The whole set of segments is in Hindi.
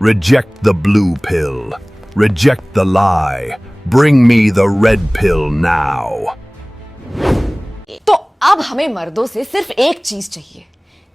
Reject the blue pill. Reject the lie. Bring me the red pill now. तो अब हमें मर्दों से सिर्फ एक चीज चाहिए,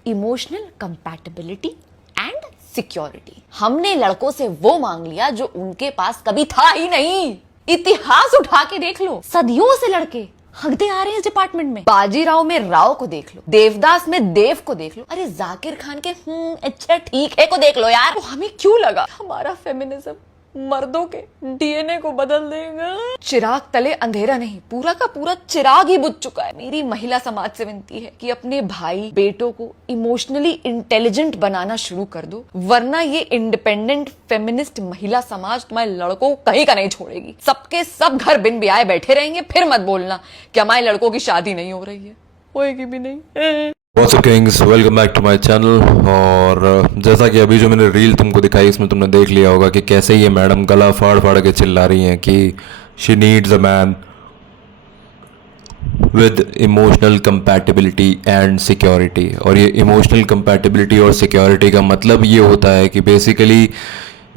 इमोशनल कंपैटिबिलिटी एंड सिक्योरिटी। हमने लड़कों से वो मांग लिया जो उनके पास कभी था ही नहीं। इतिहास उठा के देख लो, सदियों से लड़के हकते आ रहे हैं इस डिपार्टमेंट में। बाजीराव में राव को देख लो, देवदास में देव को देख लो, अरे जाकिर खान के अच्छा ठीक है को देख लो यार। तो हमें क्यों लगा हमारा फेमिनिज्म मर्दों के डीएनए को बदल देगा? चिराग तले अंधेरा नहीं, पूरा का पूरा चिराग ही बुझ चुका है। मेरी महिला समाज से विनती है कि अपने भाई बेटों को इमोशनली इंटेलिजेंट बनाना शुरू कर दो, वरना ये इंडिपेंडेंट फेमिनिस्ट महिला समाज तुम्हारे लड़कों को कहीं का नहीं छोड़ेगी। सबके सब घर बिन ब्याह बैठे रहेंगे। फिर मत बोलना कि हमारे लड़कों की शादी नहीं हो रही है, होएगी भी नहीं। What's up kings, welcome back to my channel. और जैसा कि अभी जो मैंने रील तुमको दिखाई इसमें तुमने देख लिया होगा कि कैसे ये मैडम गला फाड़ फाड़ के चिल्ला रही हैं कि she needs a man with emotional compatibility and security. और ये इमोशनल कंपैटिबिलिटी और सिक्योरिटी का मतलब ये होता है कि basically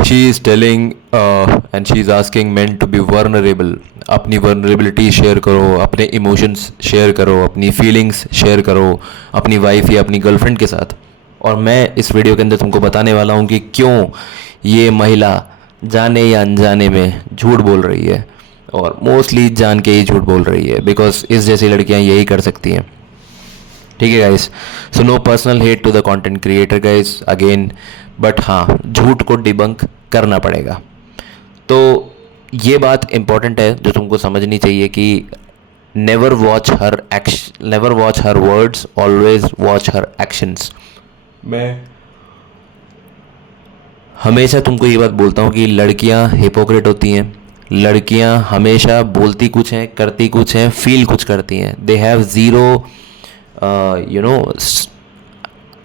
she is telling and she is asking men to be vulnerable. अपनी वर्नरेबिलिटी शेयर करो, अपने इमोशंस शेयर करो, अपनी फीलिंग्स शेयर करो अपनी वाइफ या अपनी गर्लफ्रेंड के साथ। और मैं इस वीडियो के अंदर तुमको बताने वाला हूँ कि क्यों ये महिला जाने या अनजाने में झूठ बोल रही है, और मोस्टली जान के ही झूठ बोल रही है, बिकॉज इस जैसी लड़कियाँ यही कर सकती हैं। ठीक है guys, so no personal hate to the content creator guys again, but हाँ झूठ को डिबंक करना पड़ेगा। तो ये बात इंपॉर्टेंट है जो तुमको समझनी चाहिए कि never watch her words, always watch her actions. मैं हमेशा तुमको ये बात बोलता हूँ कि लड़कियाँ हिपोक्रेट होती हैं। लड़कियाँ हमेशा बोलती कुछ हैं, करती कुछ हैं, फील कुछ करती हैं। They have zero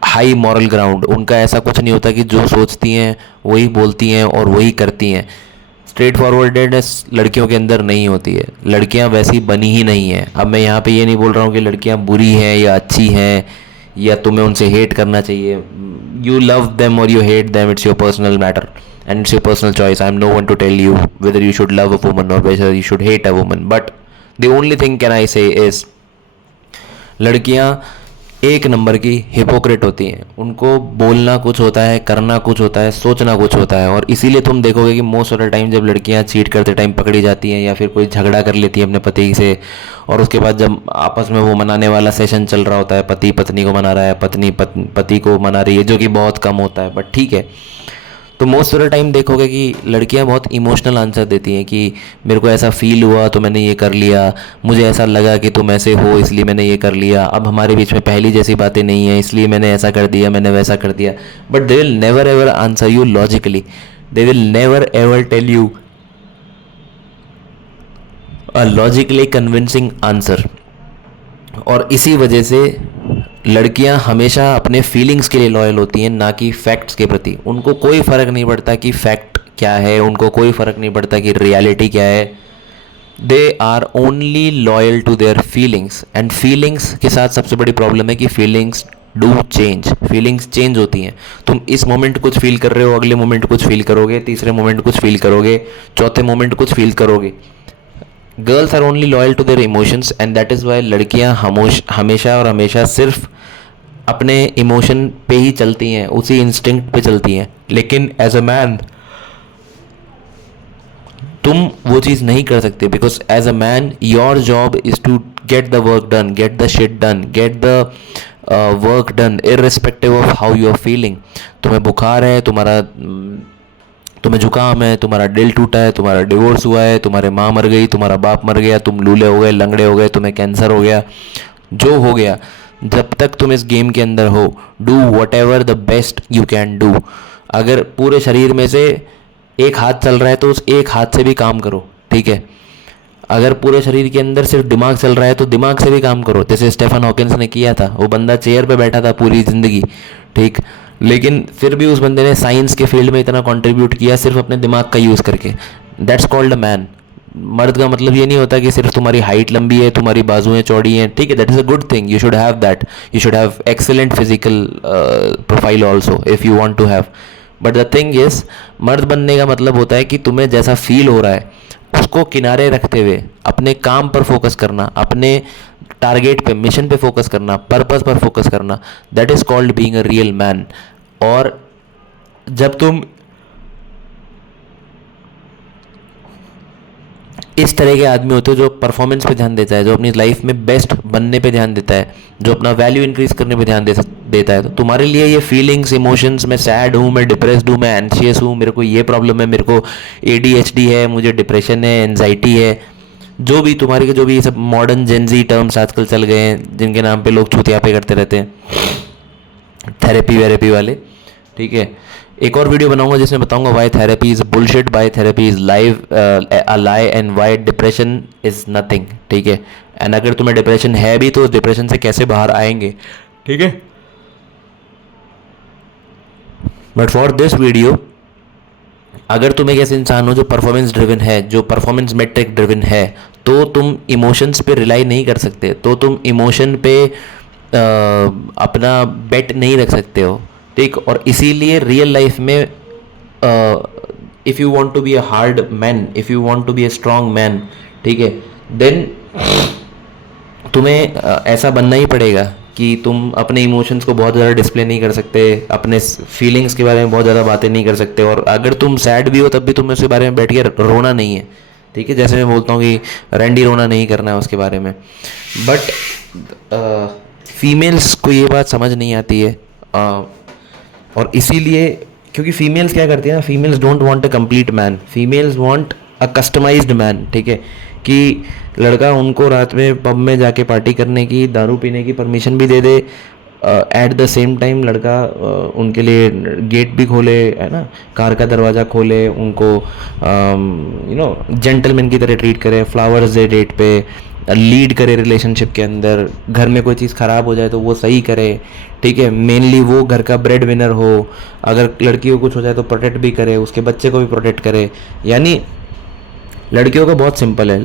high moral ground. उनका ऐसा कुछ नहीं होता कि जो सोचती हैं वही बोलती हैं और वही करती हैं। स्ट्रेट फॉरवर्डेडनेस लड़कियों के अंदर नहीं होती है। लड़कियां वैसी बनी ही नहीं हैं। अब मैं यहाँ पे ये नहीं बोल रहा हूँ कि लड़कियां बुरी हैं या अच्छी हैं या तुम्हें उनसे हेट करना चाहिए। यू लव देम और you hate them, it's your personal matter and it's your personal choice. I am no one to tell you whether you should love a woman और whether you should hate a woman, but the only thing can I say is लड़कियां एक नंबर की हिपोक्रेट होती हैं। उनको बोलना कुछ होता है, करना कुछ होता है, सोचना कुछ होता है। और इसीलिए तुम देखोगे कि मोस्ट ऑफ द टाइम जब लड़कियां चीट करते टाइम पकड़ी जाती हैं या फिर कोई झगड़ा कर लेती है अपने पति से, और उसके बाद जब आपस में वो मनाने वाला सेशन चल रहा होता है, पति पत्नी को मना रहा है, पत्नी पति को मना रही है, जो कि बहुत कम होता है बट ठीक है, तो मोस्ट ऑफ द टाइम देखोगे कि लड़कियां बहुत इमोशनल आंसर देती हैं कि मेरे को ऐसा फील हुआ तो मैंने ये कर लिया, मुझे ऐसा लगा कि तुम ऐसे हो इसलिए मैंने ये कर लिया, अब हमारे बीच में पहली जैसी बातें नहीं हैं इसलिए मैंने ऐसा कर दिया, मैंने वैसा कर दिया। But they will never ever answer you logically. They will never ever tell you a logically convincing answer. और इसी वजह से लड़कियां हमेशा अपने फीलिंग्स के लिए लॉयल होती हैं, ना कि फैक्ट्स के प्रति। उनको कोई फ़र्क नहीं पड़ता कि फैक्ट क्या है, उनको कोई फ़र्क नहीं पड़ता कि रियलिटी क्या है। They are only loyal to their feelings. And feelings के साथ सबसे बड़ी प्रॉब्लम है कि feelings do change. Feelings change होती हैं। तुम इस मोमेंट कुछ फील कर रहे हो, अगले मोमेंट कुछ फील करोगे, तीसरे मोमेंट कुछ फील करोगे, चौथे मोमेंट कुछ फील करोगे। Girls are only loyal to their emotions and that is why लड़कियां हमेशा और हमेशा सिर्फ अपने इमोशन पे ही चलती हैं, उसी इंस्टिंक्ट पे चलती हैं। लेकिन एज अ मैन तुम वो चीज़ नहीं कर सकते, because as a man your job is to get the work done, get the shit done, get the work done irrespective of how you are feeling. तुम्हें बुखार है, तुम्हें जुकाम है, तुम्हारा दिल टूटा है, तुम्हारा डिवोर्स हुआ है, तुम्हारे माँ मर गई, तुम्हारा बाप मर गया, तुम लूले हो गए, लंगड़े हो गए, तुम्हें कैंसर हो गया, जो हो गया, जब तक तुम इस गेम के अंदर हो, do what ever the best you can do. अगर पूरे शरीर में से एक हाथ चल रहा है तो उस एक हाथ से भी काम करो, ठीक है। अगर पूरे शरीर के अंदर सिर्फ दिमाग चल रहा है तो दिमाग से भी काम करो, जैसे स्टेफन हॉकिंस ने किया था। वो बंदा चेयर पे बैठा था पूरी ज़िंदगी, ठीक, लेकिन फिर भी उस बंदे ने साइंस के फील्ड में इतना कंट्रीब्यूट किया सिर्फ अपने दिमाग का यूज़ करके। That's called a man. मर्द का मतलब ये नहीं होता कि सिर्फ तुम्हारी हाइट लंबी है, तुम्हारी बाजुएं चौड़ी हैं, ठीक है, that is a good thing, you should have that, you should have excellent physical profile also if you want to have, but the thing is, मर्द बनने का मतलब होता है कि तुम्हें जैसा फील हो रहा है उसको किनारे रखते हुए अपने काम पर फोकस करना, अपने टारगेट पे, मिशन पे फोकस करना, पर्पस पर फोकस करना। That is called being a real man. और जब तुम इस तरह के आदमी होते हो जो परफॉर्मेंस पे ध्यान देता है, जो अपनी लाइफ में बेस्ट बनने पे ध्यान देता है, जो अपना वैल्यू इंक्रीज करने पे ध्यान देता है, तो तुम्हारे लिए ये फीलिंग्स, इमोशंस, मैं सैड हूँ, मैं डिप्रेस्ड हूँ, मैं एंशियस हूँ, मेरे को ये प्रॉब्लम है, मेरे को ADHD है, मुझे डिप्रेशन है, एनजाइटी है, जो भी तुम्हारे के जो भी ये सब मॉडर्न जेनजी टर्म्स आजकल चल गए हैं जिनके नाम पे लोग छूतिया पे करते रहते हैं, थेरेपी वेरेपी वाले, ठीक है। एक और वीडियो बनाऊंगा जिसमें बताऊंगा why therapy is bullshit, why therapy is a lie, and why depression is nothing, ठीक है। एंड अगर तुम्हें डिप्रेशन है भी तो उस डिप्रेशन से कैसे बाहर आएंगे, ठीक है। बट फॉर दिस वीडियो, अगर तुम एक ऐसे इंसान हो जो परफॉर्मेंस ड्रिवन है, जो परफॉर्मेंस मेट्रिक ड्रिवन है, तो तुम इमोशंस पे रिलाई नहीं कर सकते, तो तुम इमोशन पे अपना बेट नहीं रख सकते हो, ठीक। और इसीलिए रियल लाइफ में if you want to be a hard man, if you want to be a strong man, ठीक है, देन तुम्हें ऐसा बनना ही पड़ेगा कि तुम अपने इमोशंस को बहुत ज़्यादा डिस्प्ले नहीं कर सकते, अपने फीलिंग्स के बारे में बहुत ज़्यादा बातें नहीं कर सकते, और अगर तुम सैड भी हो तब भी तुम्हें उसके बारे में बैठ के रोना नहीं है, ठीक है। जैसे मैं बोलता हूँ कि रैंडी रोना नहीं करना है उसके बारे में। बट फीमेल्स को ये बात समझ नहीं आती है, और इसीलिए, क्योंकि फीमेल्स क्या करती है ना, females don't want a complete man, females want a customised man, ठीक है। कि लड़का उनको रात में पब में जाके पार्टी करने की, दारू पीने की परमिशन भी दे दे, एट द सेम टाइम लड़का उनके लिए गेट भी खोले, है ना, कार का दरवाज़ा खोले, उनको जेंटलमैन की तरह ट्रीट करे, फ्लावर्स दे डेट पे, लीड करे रिलेशनशिप के अंदर, घर में कोई चीज़ ख़राब हो जाए तो वो सही करे, ठीक है। मेनली वो घर का ब्रेड विनर हो, अगर लड़की को कुछ हो जाए तो प्रोटेक्ट भी करे, उसके बच्चे को भी प्रोटेक्ट करे। यानी लड़कियों का बहुत सिंपल है,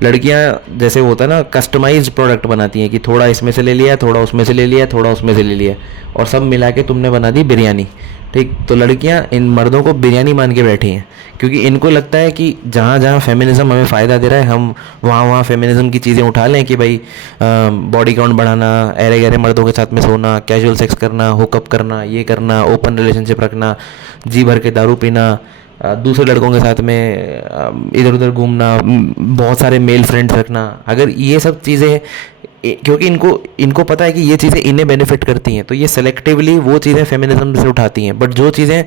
लड़कियां जैसे होता है ना, कस्टमाइज्ड प्रोडक्ट बनाती हैं कि थोड़ा इसमें से ले लिया, थोड़ा उसमें से ले लिया, थोड़ा उसमें से ले लिया, और सब मिला के तुमने बना दी बिरयानी, ठीक। तो लड़कियां इन मर्दों को बिरयानी मान के बैठी हैं, क्योंकि इनको लगता है कि जहाँ जहाँ फेमिनिज्म हमें फ़ायदा दे रहा है, हम वहाँ फेमिनिज्म की चीज़ें उठा लें कि भाई बॉडी काउंट बढ़ाना, अरे गहरे मर्दों के साथ में सोना, कैजुअल सेक्स करना, हुकअप करना, ये करना, ओपन रिलेशनशिप रखना, जी भर के दारू पीना, दूसरे लड़कों के साथ में इधर उधर घूमना, बहुत सारे मेल फ्रेंड्स रखना। अगर ये सब चीज़ें, क्योंकि इनको पता है कि ये चीज़ें इन्हें बेनिफिट करती हैं, तो ये सेलेक्टिवली वो चीज़ें फेमिनिज्म से उठाती हैं। बट जो चीज़ें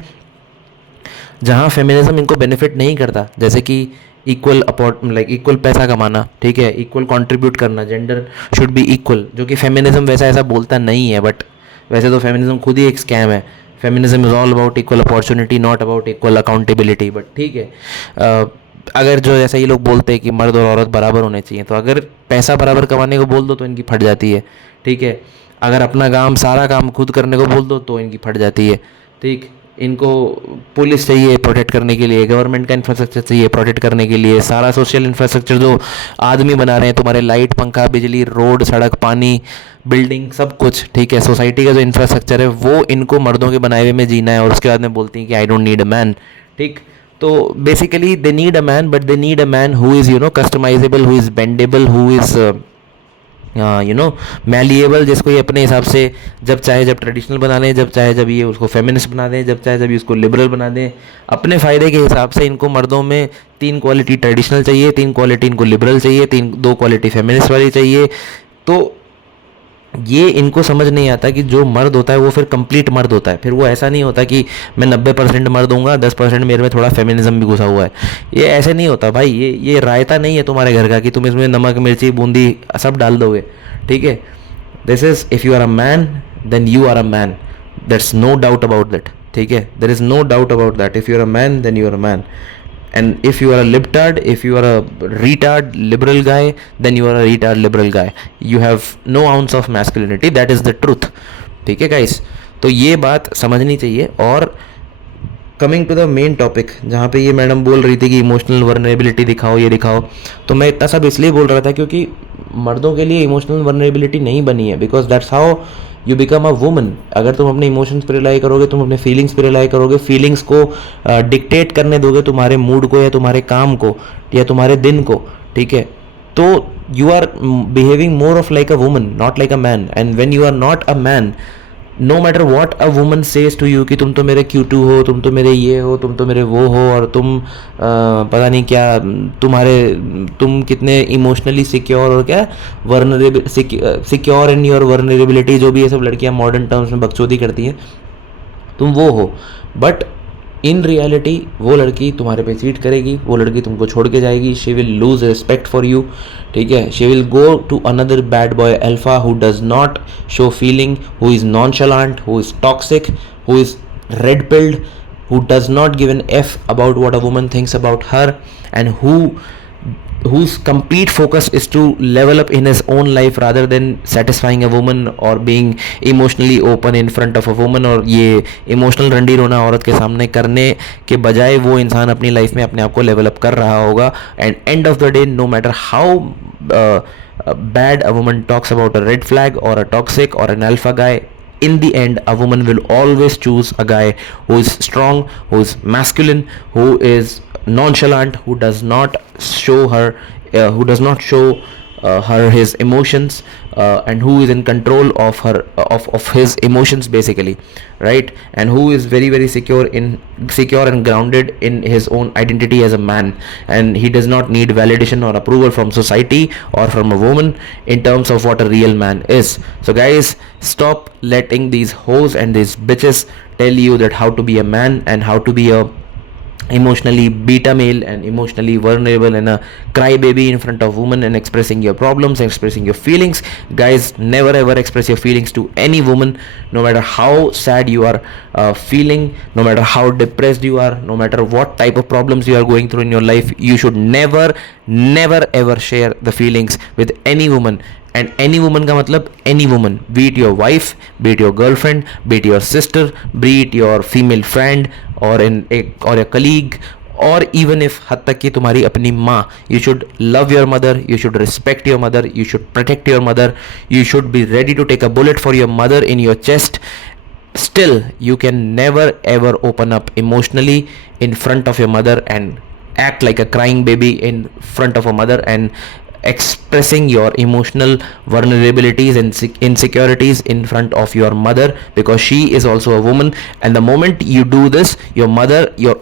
जहाँ फेमिनिज्म इनको बेनिफिट नहीं करता, जैसे कि इक्वल पैसा कमाना, ठीक है, इक्वल कंट्रीब्यूट करना, जेंडर शुड बी इक्वल, जो कि फेमिनिज्म वैसा ऐसा बोलता नहीं है, बट वैसे तो फेमिनिज्म खुद ही एक स्कैम है। Feminism is all about equal opportunity, not about equal accountability. But ठीक है, अगर जो जैसा ये लोग बोलते हैं कि मर्द और औरत बराबर होने चाहिए, तो अगर पैसा बराबर कमाने को बोल दो तो इनकी फट जाती है, ठीक है। अगर अपना काम, सारा काम खुद करने को बोल दो तो इनकी फट जाती है, ठीक। इनको पुलिस चाहिए प्रोटेक्ट करने के लिए, गवर्नमेंट का इंफ्रास्ट्रक्चर चाहिए प्रोटेक्ट करने के लिए, सारा सोशल इंफ्रास्ट्रक्चर जो आदमी बना रहे हैं, तुम्हारे लाइट, पंखा, बिजली, रोड, सड़क, पानी, बिल्डिंग, सब कुछ, ठीक है, सोसाइटी का जो इंफ्रास्ट्रक्चर है वो इनको मर्दों के बनाए हुए में जीना है, और उसके बाद में बोलती हैं कि I don't need a man, ठीक। तो basically they need a man, but they need a man who is customisable, who is bendable, who is malleable, जिसको ये अपने हिसाब से जब चाहे जब ट्रेडिशनल बना लें, जब चाहे जब ये उसको फेमिनिस्ट बना दें, जब चाहे जब ये उसको लिबरल बना दें, अपने फ़ायदे के हिसाब से। इनको मर्दों में 3 क्वालिटी ट्रेडिशनल चाहिए, 3 क्वालिटी इनको लिबरल चाहिए, 2 क्वालिटी फेमिनिस्ट वाली चाहिए। तो ये इनको समझ नहीं आता कि जो मर्द होता है वो फिर कंप्लीट मर्द होता है। फिर वो ऐसा नहीं होता कि मैं 90% मर्द दूंगा, 10% मेरे में थोड़ा फेमिनिज्म भी घुसा हुआ है। ये ऐसे नहीं होता भाई। ये रायता नहीं है तुम्हारे घर का कि तुम इसमें नमक, मिर्ची, बूंदी सब डाल दोगे, ठीक है। This is, if you are a man then you are a man, that's no doubt about that, ठीक है। There is no doubt about that. If you are a man then you are a man, and if you are a libtard, if you are a retard liberal guy, then you are a retard liberal guy. You have no ounce of masculinity, that is the truth, ठीक है guys। तो ये बात समझनी चाहिए। और coming to the main topic, जहाँ पे ये मैडम बोल रही थी कि इमोशनल वर्नरेबिलिटी दिखाओ, ये दिखाओ, तो मैं इतना सब इसलिए बोल रहा था क्योंकि मर्दों के लिए इमोशनल वर्नरेबिलिटी नहीं बनी है, because that's how you become a woman. अगर तुम अपने इमोशंस पे रिलाई करोगे, तुम अपने फीलिंग्स पे रिलाई करोगे, फीलिंग्स को डिक्टेट करने दोगे तुम्हारे मूड को या तुम्हारे काम को या तुम्हारे दिन को, ठीक है, तो you are behaving more of like a woman, not like a man. And when you are not a man, no matter what a woman says to you कि तुम तो मेरे Q2 हो, तुम तो मेरे ये हो, तुम तो मेरे वो हो, और तुम पता नहीं क्या, तुम कितने इमोशनली सिक्योर और क्या vulnerable, secure in your vulnerability, जो भी ये सब लड़कियां मॉडर्न टर्म्स में बकचोदी करती हैं, तुम वो हो. बट इन रियलिटी वो लड़की तुम्हारे पे चीट करेगी, वो लड़की तुमको छोड़ के जाएगी. She will lose respect for you, ठीक है. She will go to another bad boy alpha who does not show feeling, who is nonchalant, who is toxic, who is red pilled, who does not give an F about what a woman thinks about her, and whose complete focus is to level up in his own life rather than satisfying a woman or being emotionally open in front of a woman. और ये इमोशनल रंडी रोना औरत के सामने करने के बजाय वो इंसान अपनी लाइफ में अपने आप को लेवल अप कर रहा होगा. And end of the day, no matter how bad a woman talks about a red flag or a toxic or an alpha guy, in the end a woman will always choose a guy who is strong, who is masculine, who is nonchalant, who does not show her his emotions, and who is in control of her of his emotions basically, right? And who is very very secure and grounded in his own identity as a man, and he does not need validation or approval from society or from a woman in terms of what a real man is. So guys, stop letting these hoes and these bitches tell you that how to be a man and how to be a emotionally beta male and emotionally vulnerable and a crybaby in front of women and expressing your problems, expressing your feelings. Guys, never ever express your feelings to any woman, no matter how sad you are feeling, no matter how depressed you are, no matter what type of problems you are going through in your life. You should never ever share the feelings with any woman. And any woman का मतलब any woman, be it your wife, be it your girlfriend, be it your sister, be it your female friend or a colleague, or even if हद तक कि तुम्हारी अपनी माँ. You should love your mother, you should respect your mother, you should protect your mother, you should be ready to take a bullet for your mother in your chest. Still, you can never ever open up emotionally in front of your mother and act like a crying baby in front of a mother and expressing your emotional vulnerabilities and insecurities in front of your mother, because she is also a woman. And the moment you do this, your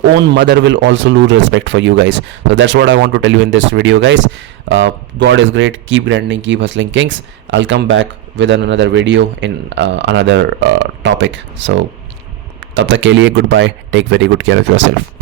own mother will also lose respect for you guys. So that's what I want to tell you in this video, guys. God is great. Keep grinding, keep hustling, kings. I'll come back with another video in another topic. So तब तक के लिए goodbye. Take very good care of yourself.